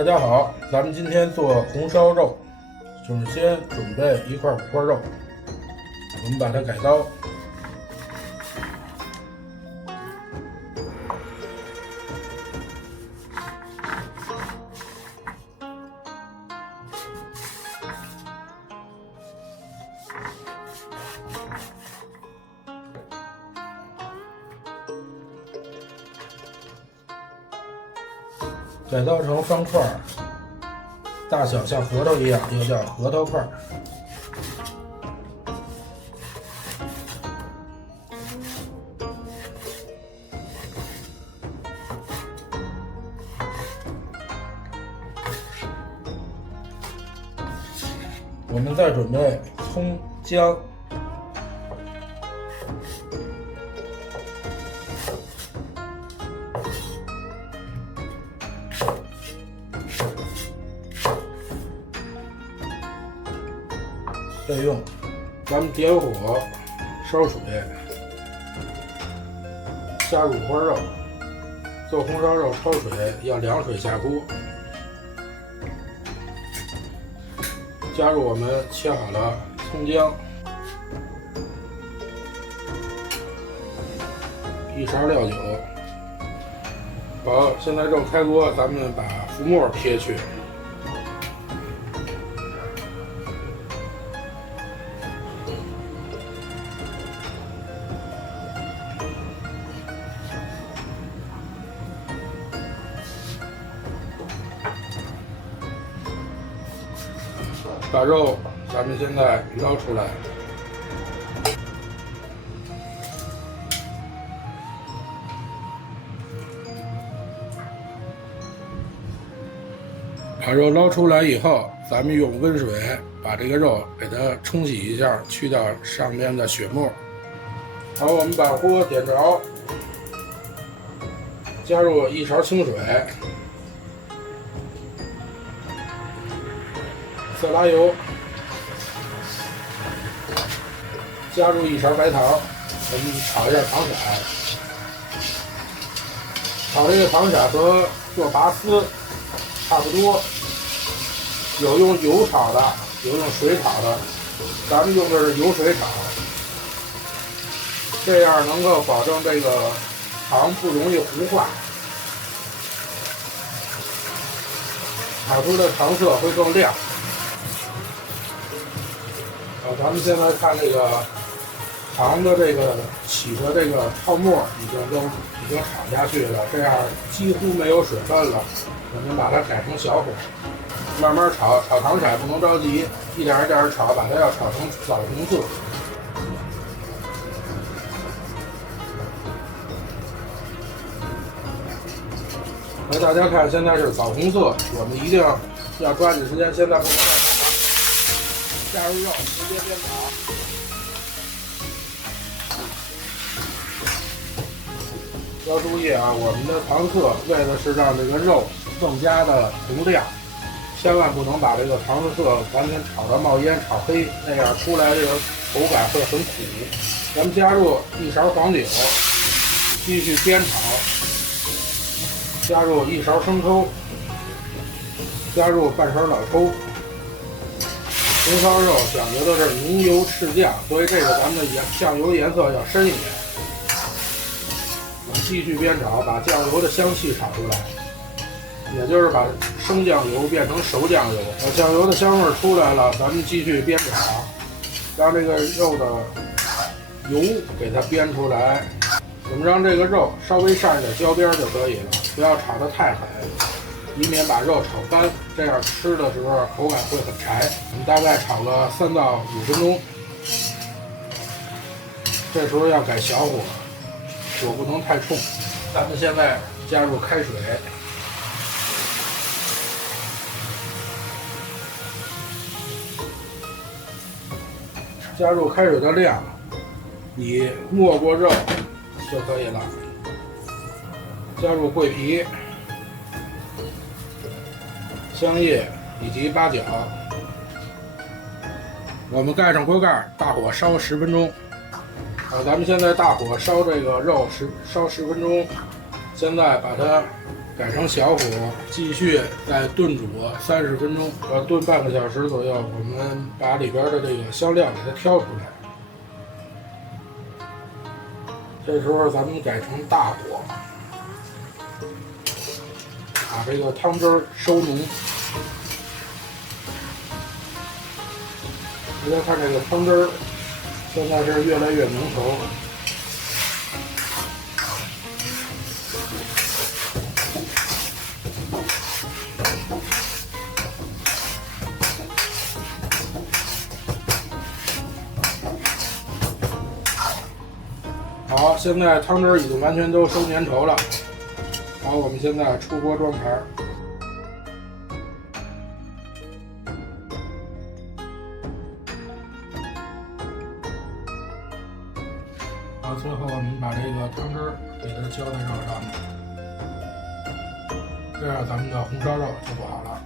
大家好，咱们今天做红烧肉，就是先准备一块五花肉，我们把它改刀，改刀成方块，大小像核桃一样，又叫核桃块。我们再准备葱姜。备用，咱们点火烧水，加入五花肉。做红烧肉焯水要凉水下锅，加入我们切好了葱姜，一勺料酒。好，现在肉开锅，咱们把浮沫撇去。把肉咱们现在捞出来，把肉捞出来以后，咱们用温水把这个肉给它冲洗一下，去掉上面的血沫。好，我们把锅点着，加入一勺清水，色拉油，加入一勺白糖，我们炒一下糖色。炒这个糖色和做拔丝差不多，有用油炒的，有用水炒的，咱们用的是油水炒，这样能够保证这个糖不容易糊化，炒出的糖色会更亮。咱们现在看这个糖的这个起的这个泡沫已经炒下去了，这样几乎没有水分了。我们把它改成小火，慢慢炒，炒糖色不能着急，一点一点炒，把它要炒成枣红色。来，大家看，现在是枣红色，我们一定要抓紧时间，现在不能再炒了。加入肉，直接煸炒。要注意啊，我们的糖色为的是让这个肉更加的红亮，千万不能把这个糖色完全炒到冒烟、炒黑，那样出来这个口感会很苦。咱们加入一勺黄酒，继续煸炒。加入一勺生抽，加入半勺老抽。红烧肉讲究的是浓油赤酱，所以这个咱们的酱油颜色要深一点。继续煸炒，把酱油的香气炒出来，也就是把生酱油变成熟酱油。把酱油的香味出来了，咱们继续煸炒，让这个肉的油给它煸出来。我们让这个肉稍微上一点焦边就可以了，不要炒得太狠，以免把肉炒干，这样吃的时候口感会很柴。我们大概炒个3到5分钟，这时候要改小火，火不能太冲。咱们现在加入开水，加入开水的量比没过肉就可以了。加入桂皮、香叶以及八角，我们盖上锅盖，大火烧10分钟。咱们现在大火烧这个肉烧10分钟，现在把它改成小火，继续再炖煮30分钟，要炖半个小时左右。我们把里边的这个香料给它挑出来。这时候咱们改成大火，把这个汤汁儿收浓。大家看这个汤汁儿，现在是越来越浓稠。好，现在汤汁已经完全都收粘稠了。好，我们现在出锅装盘。好，最后我们把这个汤汁给它浇在肉上面，这样咱们的红烧肉就做好了。